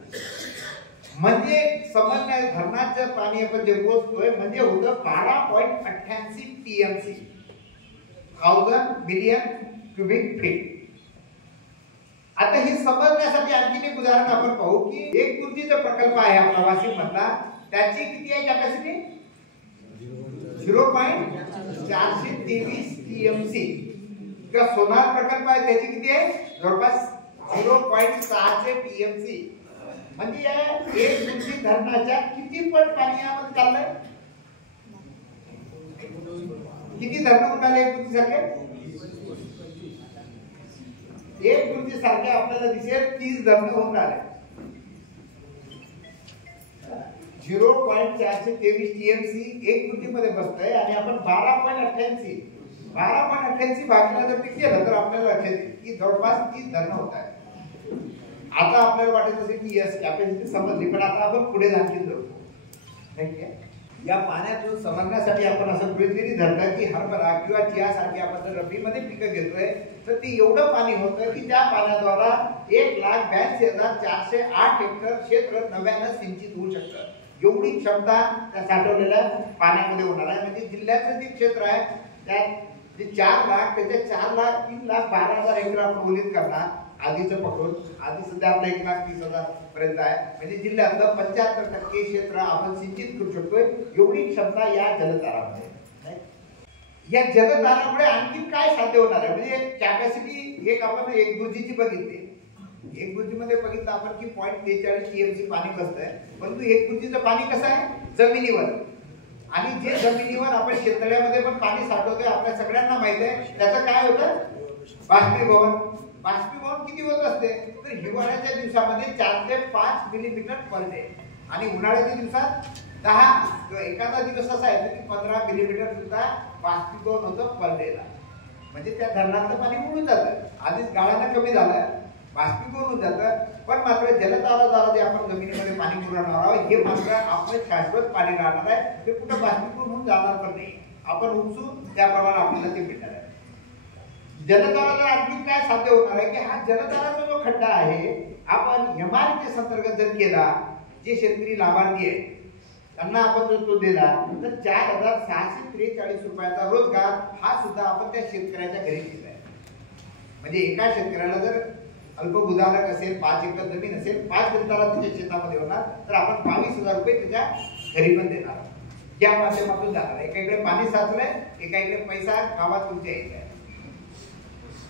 म्हणजे समन्वय धरणाचं पाणी आपण जे मोजतोय म्हणजे होतं 12.88 टीएमसी, 1000 मिलियन क्युबिक फीट. आता हे समजण्यासाठी आणखी एक उदाहरण आपण पाहू की एक मूर्तीचा प्रकल्प आहे आपला वाशिम मधला. त्याची किती आहे कॅपॅसिटी? 0.423 टीएमसी. किंवा सोनार प्रकल्प आहे त्याची किती आहे? जवळपास 0.6 टीएमसी. म्हणजे या एक मूर्ती धरणाच्या किती पट पाणी यामध्ये चाललंय? किती धरणं उडाले एक मूर्ती सारखे? एक मूर्ती सारखे आपल्याला दिसेल 30 धरणं होऊन राहिले. 0.423 टीएमसी एक मूर्तीमध्ये बसतंय आणि आपण 12.88 भागीला जर ते केलं तर आपल्याला लक्षात येईल की जवळपास 30 धरणं होत आहेत. आता आपल्याला वाटत असेल की यस कॅपॅसिटी समजली, पण आता आपण पुढे आणखी जाऊ. ठीक आहे. या पाण्यातून समजण्यासाठी आपण असं गृहीत धरलं की हरभरा किंवा चिया सारखी आपण जर रब्बीमध्ये पिकं घेतोय तर ती एवढं पाणी होतं की त्या पाण्याद्वारा 1,82,408 हेक्टर क्षेत्र नव्यानं सिंचित होऊ शकतं. एवढी क्षमता त्या साठवलेल्या पाण्यामध्ये होणार आहे. म्हणजे जिल्ह्याचं जे क्षेत्र आहे त्यात जे 4 लाख त्याच्या 3,12,000 हेक्टर आपण उल्लेख करणार आधीचं पकडून. आधी सध्या आपला 1,30,000 पर्यंत आहे. म्हणजे जिल्ह्यातलं 75% क्षेत्र आपण सिंचित करू शकतोय. एवढी क्षमता या जलधारामध्ये. या जलधारामुळे आणखी काय साध्य होणार आहे? म्हणजे कॅपॅसिटी एक आपण एक गुरुजीची बघितली. एक गुरुजीमध्ये बघितलं आपण की 0.43 TMC पाणी बसतंय. परंतु एक गुरुजीचं पाणी कसं आहे? जमिनीवर. आणि जे जमिनीवर आपण शेततळ्यामध्ये पण पाणी साठवतोय आपल्या सगळ्यांना माहिती आहे त्याचं काय होतं? बाष्पीभवन. बाष्पीभवन किती होत असते? तर हिवाळ्याच्या दिवसामध्ये 4 ते 5 मिलीमीटर पर डे आणि उन्हाळ्याच्या दिवसात 10 एखादा दिवस असा आहे की 15 मिलीमीटर सुद्धा बाष्पीभवन होतं पर डेला. म्हणजे त्या धरणातलं पाणी उडून जातं. आधीच गाळानं कमी झालं, बाष्पीभवन होऊन जातं. पण मात्र जलधाराद्वारा जे आपण जमिनीमध्ये पाणी पुरवणार आहोत हे मात्र आपलं शाश्वत पाणी राहणार आहे. ते कुठं बाष्पीभवन होऊन जाणार पण नाही. आपण उपसून त्याप्रमाणे आपल्याला ते मिळणार आहे. जलधाराला आणखी काय साध्य होणार आहे की हा जलधाराचा जो खड्डा आहे आपण MRGS अंतर्गत जर केला, जे शेतकरी लाभार्थी आहेत त्यांना आपण जर तो दिला तर 4,643 रुपयाचा रोजगार हा सुद्धा आपण त्या शेतकऱ्याच्या घरी दिला आहे. म्हणजे एका शेतकऱ्याला जर अल्पभूधारक असेल, 5 एकर जमीन असेल, 5 गुंठाला त्याच्या शेतामध्ये होणार तर आपण 22,000 रुपये त्याच्या घरी पण देणार. या माध्यमातून जाणार. एका इकडे पाणी साचलंय, एका इकडे पैसा गावात तुमच्या येत आहे.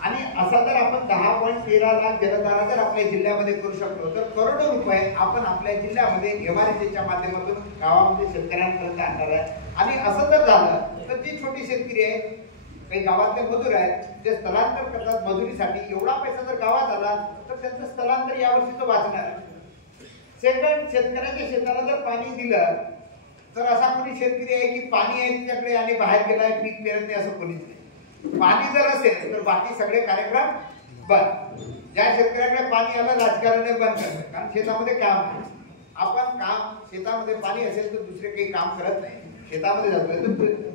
आणि असा जर आपण 10.13 लाख जलधारा जर आपल्या जिल्ह्यामध्ये करू शकतो तर करोडो रुपये आपण आपल्या जिल्ह्यामध्ये MRGSच्या माध्यमातून गावामध्ये शेतकऱ्यांपर्यंत आणणार आहे. आणि असं जर झालं तर जी छोटी शेतकरी आहे, काही गावातले मजूर आहेत जे स्थलांतर करतात मजुरीसाठी, एवढा पैसा जर गावात आला तर त्यांचं स्थलांतर यावर्षीच वाचणार. सेकंड, शेतकऱ्याच्या शेताला जर पाणी दिलं तर असा कोणी शेतकरी आहे की पाणी आहे त्याच्याकडे आणि बाहेर गेलाय पीक पेरत नाही असं कोणीच नाही. पाणी जर असेल तर बाकी सगळे कार्यक्रम बंद. ज्या शेतकऱ्याकडे पाणी आलं राजकारणाने बंद करतं, कारण शेतामध्ये काम नाही. आपण काम शेतामध्ये पाणी असेल तर दुसरे काही काम करत नाही, शेतामध्ये जातोय तर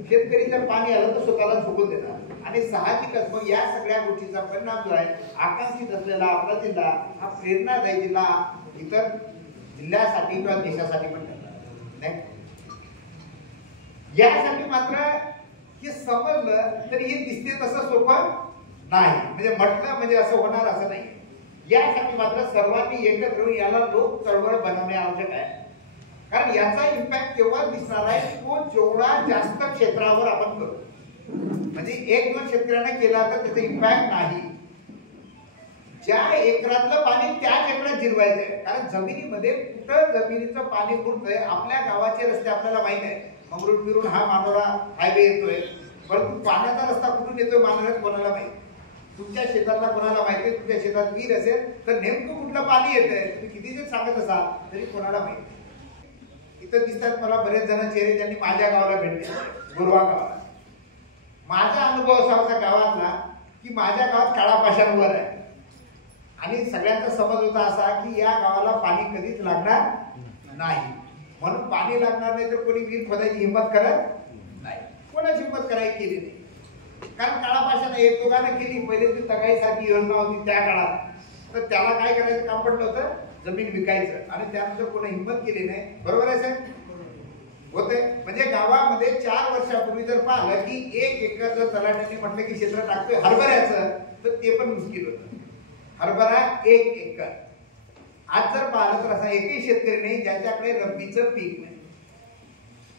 शेतकरी जर पाणी आलं तर स्वतःला झोकून देणार. आणि साहजिकच मग या सगळ्या गोष्टीचा परिणाम जो आहे आकांक्षित असलेला आपला जिल्हा हा प्रेरणादायी जिल्हा इतर जिल्ह्यासाठी किंवा देशासाठी पण नाही. यासाठी मात्र हे समजलं तरी हे दिसते तसं सोपं नाही. म्हणजे म्हटलं म्हणजे असं होणार असं नाही. यासाठी मात्र सर्वांनी एकत्र येऊन याला लोक चळवळ बनवणे आवश्यक आहे. कारण याचा इम्पॅक्ट तेव्हा दिसणार आहे तो जेवढा जास्त क्षेत्रावर आपण करू. म्हणजे 1-2 शेतकऱ्यांना केला तर त्याचा इम्पॅक्ट नाही. ज्या एकरातलं पाणी त्याच एकरात जिरवायचं आहे. कारण जमिनीमध्ये कुठं जमिनीचं पाणी पुरतंय. आपल्या गावाचे रस्ते आपल्याला माहित आहे. मंगरुळ फिरून हा मानोरा हायवे येतोय, परंतु पाण्याचा रस्ता कुठून येतोय मानोऱ्यात कोणाला माहिती. तुमच्या शेतातला कोणाला माहिती. तुमच्या शेतात विहीर असेल तर नेमकं कुठलं पाणी येतंय तुम्ही किती जर सांगत असाल तरी कोणाला माहिती. इथं दिसतात मला बरेच जण चेहरे ज्यांनी माझ्या गावाला भेटले, गुरवा गावाला. माझा अनुभव असा होता गावातला की माझ्या गावात काळा पाषाणवर आहे आणि सगळ्यांचा समज होता असा की या गावाला पाणी कधीच लागणार नाही. म्हणून पाणी लागणार नाही तर कोणी विहीर खोदायची हिंमत करत नाही. कोणाची हिंमत करायची केली नाही. कारण काळा पाषाण एक दोघांना केली. पहिले ती तगाईसाठी योजना होती त्या काळात, तर त्याला काय करायचं काम पडलं होतं, जमीन विकायचं. आणि त्यानंतर कोणी हिंमत केली नाही. बरोबर आहे साहेब? होते. म्हणजे गावामध्ये 4 वर्षापूर्वी जर पाहिलं की 1 एकर जर तलाठ्यांनी म्हटलं की क्षेत्र टाकतोय हरभऱ्याचं तर ते पण मुश्किल होतं. हरभरा 1 एकर. आज जर पाहिलं तर असा एकही शेतकरी नाही ज्याच्याकडे रब्बीचं पीक नाही.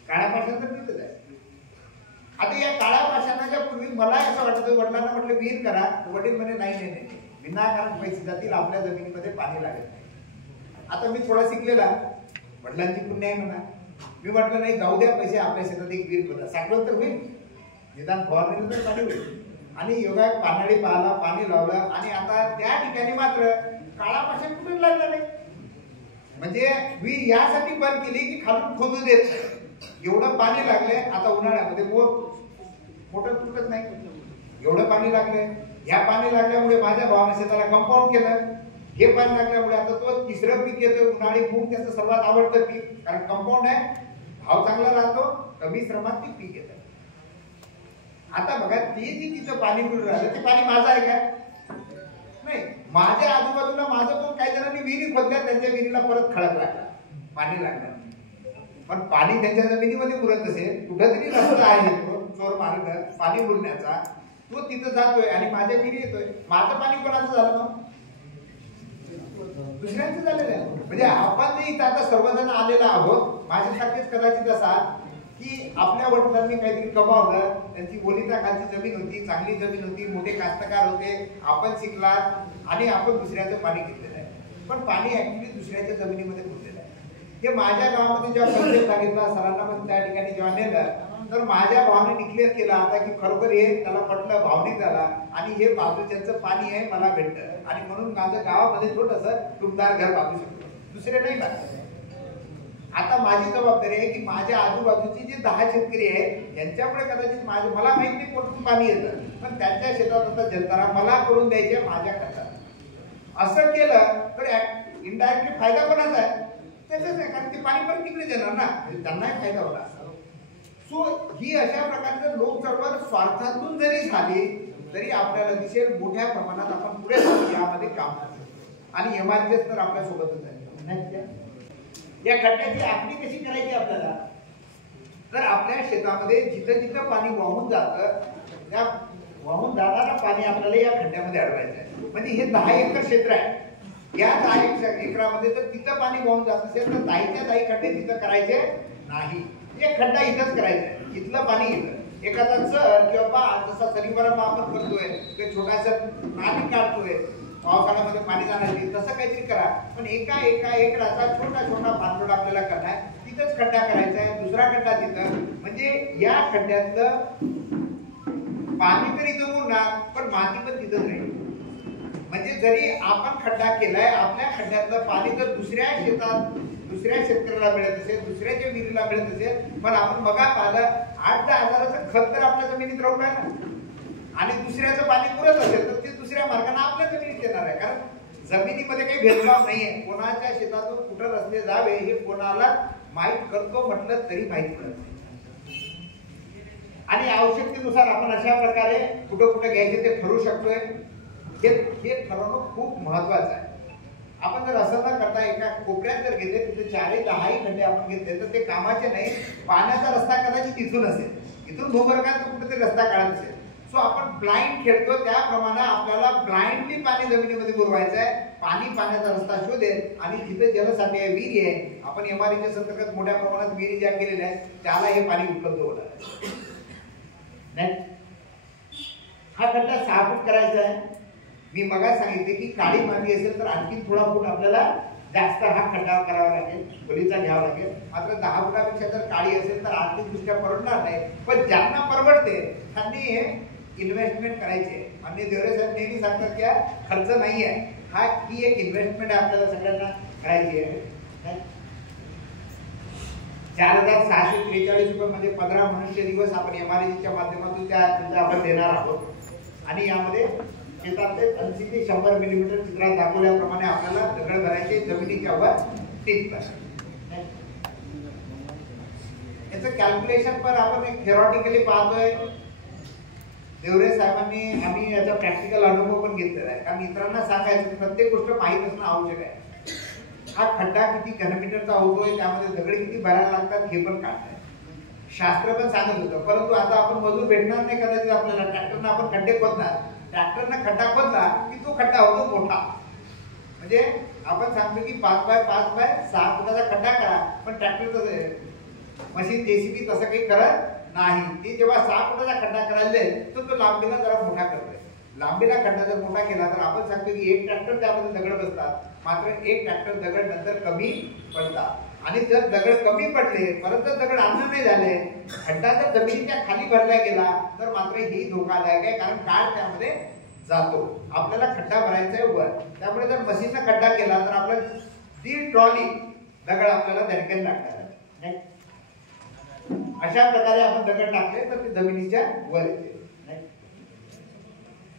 काळ्या पाषाण तर तिथंच आहे. आता या काळ्या पाषाणाच्या पूर्वी मला असं वाटतं, वडिलांना म्हटलं विहीर करा, वडील म्हणे नाही विनाकारण पैसे जातील, आपल्या जमिनीमध्ये पाणी लागत नाही. आता मी थोडा शिकलेला, वडिलांची पुण्य आहे म्हणा, मी म्हटलं नाही जाऊ द्या पैसे, आपल्या शेतात एक विहीर बघा, साठवण तर होईल, निदान फवारणीला तर पाणी होईल. आणि योगा पानाळी पाहिला, पाणी लावलं आणि आता त्या ठिकाणी मात्र काळा पाषाण कुठून लागला नाही. म्हणजे विहीर यासाठी बंद केली की खालून खोदू देत. एवढं पाणी लागले आता उन्हाळ्यामध्ये मोटर तुटत नाही. एवढं पाणी लागले. या पाणी लागल्यामुळे माझ्या भावाने शेताला कंपाऊंड केलं. हे पाणी लागल्यामुळे आता तो तिसरं पीक येतोय उन्हाळी मूग, त्याचं सर्वात आवडतं पीक, कारण कंपाऊंड आहे, भाव चांगला राहतो, कमी श्रमात ते पीक येतं. आता बघा ते जे तिथं पाणी मिळून राहिलं ते पाणी माझं आहे का? नाही. माझ्या आजूबाजूला माझं पण काही जणांनी विहिरी खोदल्या, त्यांच्या विहिरीला परत खडक लागला, पाणी लागलं, पण पाणी त्यांच्या जमिनीमध्ये पुरत असेल, कुठंतरी रस्ता आहे तो चोर मार्ग पाणी बोलण्याचा, तो तिथं जातोय आणि माझ्या विहिरी येतोय. माझं पाणी कोणाचं झालं मग? दुसऱ्यांचं झालेलं आहे. म्हणजे आपण जे इथं आता सर्वजण आलेला आहोत, माझ्यासारखेच कदाचित असा की आपल्या वडिलांनी काहीतरी कमावलं, त्यांची ओलिता खालची जमीन होती, चांगली जमीन होती, मोठे कास्तकार होते, आपण शिकलात आणि आपण दुसऱ्याचं पाणी घेतलेलं आहे. पण पाणी ऍक्च्युली दुसऱ्याच्या जमिनीमध्ये पुरलेलं आहे. हे माझ्या गावामध्ये जेव्हा कन्सेप्ट सांगितला सरांना, पण त्या ठिकाणी जेव्हा नेलं तर माझ्या भावाने डिक्लेअर केला आता की खरोखर हे त्याला पटलं, भावनिक झाला आणि हे बाजूच्यांचं पाणी आहे मला भेटतं आणि म्हणून माझ्या गावामध्ये छोटंसं टुमदार घर बांधू शकतो, दुसरे नाही बांधले. आता माझी जबाबदारी आहे की माझ्या आजूबाजूची जे 10 शेतकरी आहेत यांच्यामुळे कदाचित मला माहित नाही कुठून पाणी येतं, पण त्यांच्या शेतात आता जलतारा मला करून द्यायचे माझ्या खर्चात. असं केलं तर इनडायरेक्टली फायदा कोणाचा आहे? त्याचाच आहे, कारण ते पाणी पण तिकडे येणार ना, त्यांनाही फायदा होणार. सो ही अशा प्रकारचं लोक चळवळ स्वार्थातून जरी झाली तरी आपल्याला दिसेल मोठ्या प्रमाणात आपण पुढे यामध्ये काम करतो आणि एमआरपीएस तर आपल्या सोबतच आहे. या खड्ड्याची आखणी कशी करायची आपल्याला? तर आपल्या शेतामध्ये जिथं जिथं पाणी वाहून जातं त्या वाहून जाणारं पाणी आपल्याला या खड्ड्यामध्ये अडवायचं आहे. म्हणजे हे 10 एकर क्षेत्र आहे, या 10 एकरामध्ये जर तिथं पाणी वाहून जात असेल तर 10च्या 10 खड्डे तिथं करायचे नाही, एक खड्डा इथंच करायचा, इथलं पाणी इथं. एखादा चर किंवा जसा सरीवरम आपण करतोय ते छोटासा नाली काढतोय पावसाळ्यामध्ये पाणी जाण्यासाठी, तसं काहीतरी करा. पण एका एकराचा छोटा छोटा पाणलोट आपल्याला करणार, तिथंच खड्डा करायचा आहे, दुसरा खड्डा तिथं. म्हणजे या खड्ड्यातलं पाणी तरी जमवणार पण माती पण तिथंच राहील. म्हणजे जरी आपण खड्डा केलाय, आपल्या खड्ड्यातलं पाणी जर दुसऱ्या शेतात दुसऱ्या शेतकऱ्याला मिळत असेल, दुसऱ्याच्या विहिरीला मिळत असेल, पण आपण बघा पाहिलं 8-10 हजाराचं खत तर आपल्या जमिनीत राहून राहिलं आणि दुसऱ्याचं पाणी पुरत असेल तर ते दुसऱ्या मार्गाने आपल्या जमिनीत येणार आहे. कारण जमिनीमध्ये काही भेदभाव नाहीये, कोणाच्या शेतातून कुठं रस्ते जावे हे कोणाला माहीत करतो म्हटलं तरी माहीत पडत आणि आवश्यकतेनुसार आपण अशा प्रकारे कुठं कुठं घ्यायचे ते ठरवू शकतोय. हे ठरवणं खूप महत्वाचं आहे. आपण जर असं न करता एका कोपऱ्यात जर घेतले तिथे 4-10 खड्डे आपण घेतले तर ते कामाचे नाही. पाण्याचा रस्ता कदाचित इथून असेल, इथून भूगर्भात कुठेतरी रस्ता काढत असेल. सो आपण ब्लाइंड खेळतो त्याप्रमाणे आपल्याला ब्लाइंडली पाणी जमिनीमध्ये पुरवायचं आहे. पाणी पाण्याचा रस्ता शोधेल आणि जिथे जलसाठे आहे, विहिरी आहे, आपण एमआरपीच्या अंतर्गत मोठ्या प्रमाणात विहिरी ज्या केलेल्या आहेत त्याला हे पाणी उपलब्ध होणार आहे. हा खड्डा 6 फूट करायचा आहे. मी मगाच सांगितले की काळी माती असेल तर आणखी थोडा फूट आपल्याला जास्त हा खड्डा करावा लागेल, खोलीचा घ्यावा लागेल. मात्र 10 फुटापेक्षा जर काळी असेल तर आर्थिक दृष्ट्या परवडणार नाही. पण ज्यांना परवडते त्यांनी हे इन्व्हेस्टमेंट करायची. माननीय देवरे साहेब नेहमी सांगतात की खर्च नाही आहे, ही एक इन्व्हेस्टमेंट आपल्याला सगळ्यांना करायची आहे. 4,643 रुपये म्हणजे 15 मनुष्य दिवस आपण एमआरएजीच्या माध्यमातून त्या आपण देणार आहोत. आणि यामध्ये शेतातले 80 ते 100 मिलीमीटर चित्रात दाखवल्याप्रमाणे आपल्याला दगड भरायचे जमिनीच्या वर 30 तास. याचं कॅल्क्युलेशन पण आपण एक थेरॉटिकली पाहतोय. देवरे साहेबांनी आम्ही याचा प्रॅक्टिकल अनुभव पण घेतलेला आहे, कारण इतरांना सांगायचं प्रत्येक गोष्ट माहीत असणं आवश्यक आहे. हा खड्डा किती घनमीटरचा होतोय, त्यामध्ये दगड किती भरायला लागतात हे पण काढताय. शास्त्र पण सांगत होतं, परंतु आता आपण मजूर भेटणार नाही कदाचित आपल्याला. ट्रॅक्टरनं आपण खड्डे खोदणार, ट्रॅक्टरनं खड्डा खोदला की तो खड्डा होतो मोठा. म्हणजे आपण सांगतो की 5x5x6 फुटाचा खड्डा करा, पण ट्रॅक्टर तसं मशीन जेसीबी तसं काही करत नाही. ते जेव्हा 6 फुटाचा खड्डा करायला जाईल तर तो लांबीला जरा मोठा करतोय. लांबीला खड्डा जर मोठा केला तर आपण सांगतो की एक ट्रॅक्टर त्यामध्ये दगड बसतात, मात्र एक ट्रॅक्टर दगड नंतर कमी पडतात. आणि जर दगड कमी पडले, परत जर दगड आणून नाही झाले, खड्डा जर जमिनीच्या खाली भरला गेला तर मात्र ही धोकादायक आहे, कारण काळ त्यामध्ये जातो. आपल्याला खड्डा भरायचा आहे वर, त्यामुळे जर मशीनचा खड्डा केला तर आपल्याला 1.5 ट्रॉली दगड आपल्याला धडकेल लागणार. अशा प्रकारे आपण दगड टाकले तर ते जमिनीच्या वर येते.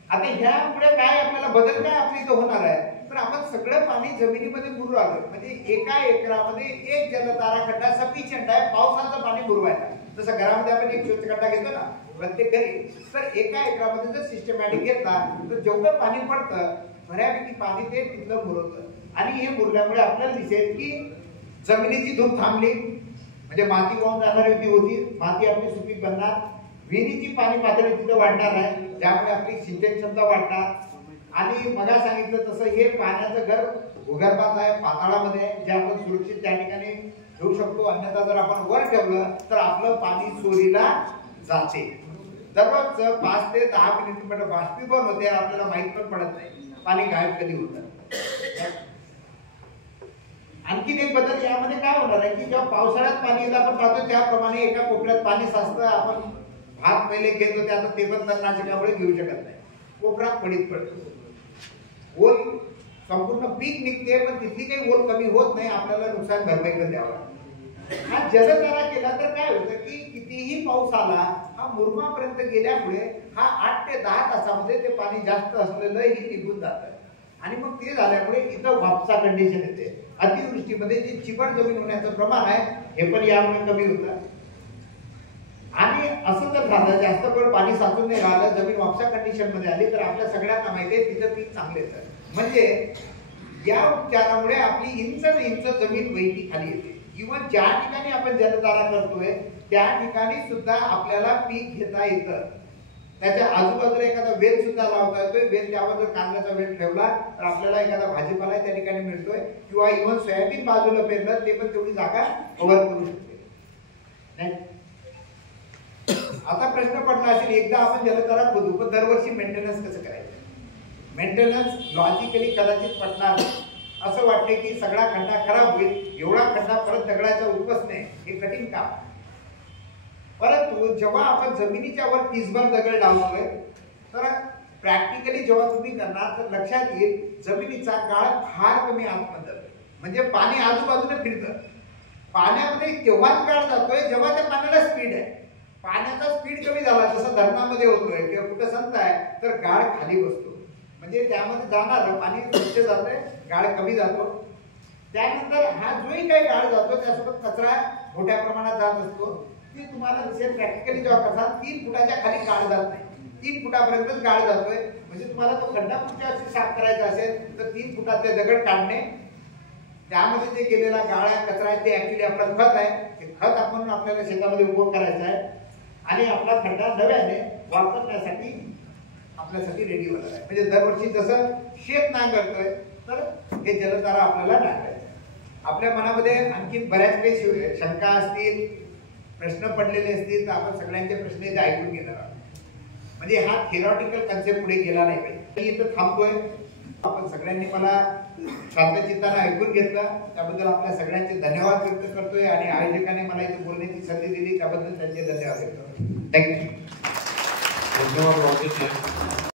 आता ह्यामुळे काय आपल्याला बदल काय आपल्या इथं होणार आहे तर आपण सगळं पाणी जमिनीमध्ये मुरू आलं, म्हणजे एका एकरामध्ये एक जलतारा खड्डा सफिशियंट आहे पावसाचं पाणी मुरवायला. जसं घरामध्ये आपण एक स्वच्छ खड्डा घेतो ना प्रत्येक घरी, तर एका एकरामध्ये जर सिस्टमॅटिक घेतला तर जेवढं पाणी पडतं बऱ्यापैकी पाणी ते तिथलं मुरवतं. आणि हे मुरल्यामुळे आपल्याला दिसेल की जमिनीची धूप थांबली, म्हणजे माती वाहून जाणारी होती, माती आपली सुपीक बनणार, विहिरीची पाणी पातळी तिथं वाढणार आहे, ज्यामुळे आपली सिंचन क्षमता वाढणार. आणि मला सांगितलं तसं हे पाण्याचं घर भूगर्भात आहे, पाताळामध्ये आहे, जे आपण सुरक्षित त्या ठिकाणी ठेवू शकतो. अन्यथा जर आपण वर ठेवलं तर आपलं पाणी चोरीला जाते. दररोज 5 ते 10 मिनिट बाष्पीभवन होते, आपल्याला माहित पण पडत नाही पाणी गायब कधी होतं. आणखीन एक बदल यामध्ये काय होणार आहे की जेव्हा पावसाळ्यात पाणी येतं आपण पाहतो त्याप्रमाणे एका कोपऱ्यात पाणी साचतं, आपण भात पहिले घेत होते, आता ते पण तणनाशकामुळे घेऊ शकत नाही, कोपरा पडीत पडतो. ओल संपूर्ण पीक निघते पण तिथली काही ओल कमी होत नाही, आपल्याला नुकसान भरपाई पण द्यावं लागतं. हा जलधारा केला तर काय होतं की कितीही पाऊस आला हा मुरमापर्यंत गेल्यामुळे हा 8 ते 10 तासामध्ये ते पाणी जास्त असलेलंही निघून जातं. आणि मग ते झाल्यामुळे इथं वापसा कंडिशन येते. अतिवृष्टीमध्ये जी चिकट जमीन होण्याचं प्रमाण आहे हे पण यामुळे कमी होतं. आणि असं जर झालं जास्त वेळ पाणी साचून नाही राहिलं, जमीन वापसा कंडिशन मध्ये आली तर आपल्या सगळ्यांना माहिती आहे तिथं पीक चांगले येतं. म्हणजे या उपचारामुळे आपली इंच जमीन वैती खाली येते. किंवा ज्या ठिकाणी आपण जलधारा करतोय त्या ठिकाणी सुद्धा आपल्याला पीक घेता येतं. त्याच्या आजूबाजूला एखादा वेल सुद्धा लावता येतोय, वेल त्यावर जर कांद्याचा वेल ठेवला तर आपल्याला एखादा भाजीपाला त्या ठिकाणी मिळतोय, किंवा इव्हन सोयाबीन बाजूला पेरलं ते पण तेवढी जागा कव्हर करू शकते. आता प्रश्न पडला असेल, एकदा आपण जलधारा खोदू पण दरवर्षी मेंटेनन्स कसं करायचं? मेंटेनन्स लॉजिकली कदाचित पटणार असं वाटते की सगळा खड्डा खराब होईल, एवढा खड्डा परत दगडाचा उपसणे हे कठीण काम. परंतु जेव्हा आपण जमिनीच्या वर 30 दगड लावतोय तर प्रॅक्टिकली जेव्हा तुम्ही करणार तर लक्षात येईल जमिनीचा गाळ फार कमी आतमध्ये, म्हणजे पाणी आजूबाजूने फिरतं. पाण्यामध्ये तेव्हाच गाळ जातोय जेव्हा त्या पाण्याला स्पीड आहे. पाण्याचा स्पीड कमी झाला जसं धरणामध्ये होतोय किंवा कुठं संत आहे तर गाळ खाली बसतो, म्हणजे त्यामध्ये जाणार पाणी स्वच्छ जातंय, गाळ कमी जातो. त्यानंतर हा जोही काही गाळ जातो त्यासोबत कचरा मोठ्या प्रमाणात जात असतो. ती तुम्हाला दिसेल प्रॅक्टिकली जेव्हा करताल 3 फुटाच्या खाली गाळ जात नाही, 3 फुटापर्यंतच गाळ जातोय. म्हणजे तुम्हाला तो खड्डा पुढच्या वर्षी साफ करायचा असेल तर 3 फुटाचे दगड काढणे, त्यामध्ये जे गेलेला गाळा कचरा आहे ते ऍक्च्युली आपलं खत आहे, ते खत आपण आपल्याला शेतामध्ये उपयोग करायचा आहे आणि आपला खड्डा नव्याने वापरण्यासाठी आपल्यासाठी रेडी होणार आहे. म्हणजे दरवर्षी जसं शेत नांगरतोय तर हे जलधारा आपल्याला नांगायचं. आपल्या मनामध्ये आणखी बऱ्याच काही शंका असतील, प्रश्न पडलेले असतील तर आपण सगळ्यांचे प्रश्न इथे ऐकून घेणार आहोत. म्हणजे हा थिअरॉटिकल कन्सेप्ट पुढे गेला नाही पाहिजे. इथं थांबतोय. आपण सगळ्यांनी मला शांतचित्ताने ऐकून घेतलं त्याबद्दल आपल्या सगळ्यांचे धन्यवाद व्यक्त करतोय आणि आयोजकाने मला इथे बोलण्याची संधी दिली त्याबद्दल त्यांचे धन्यवाद व्यक्त करतो. थँक्यू. धन्यवाद.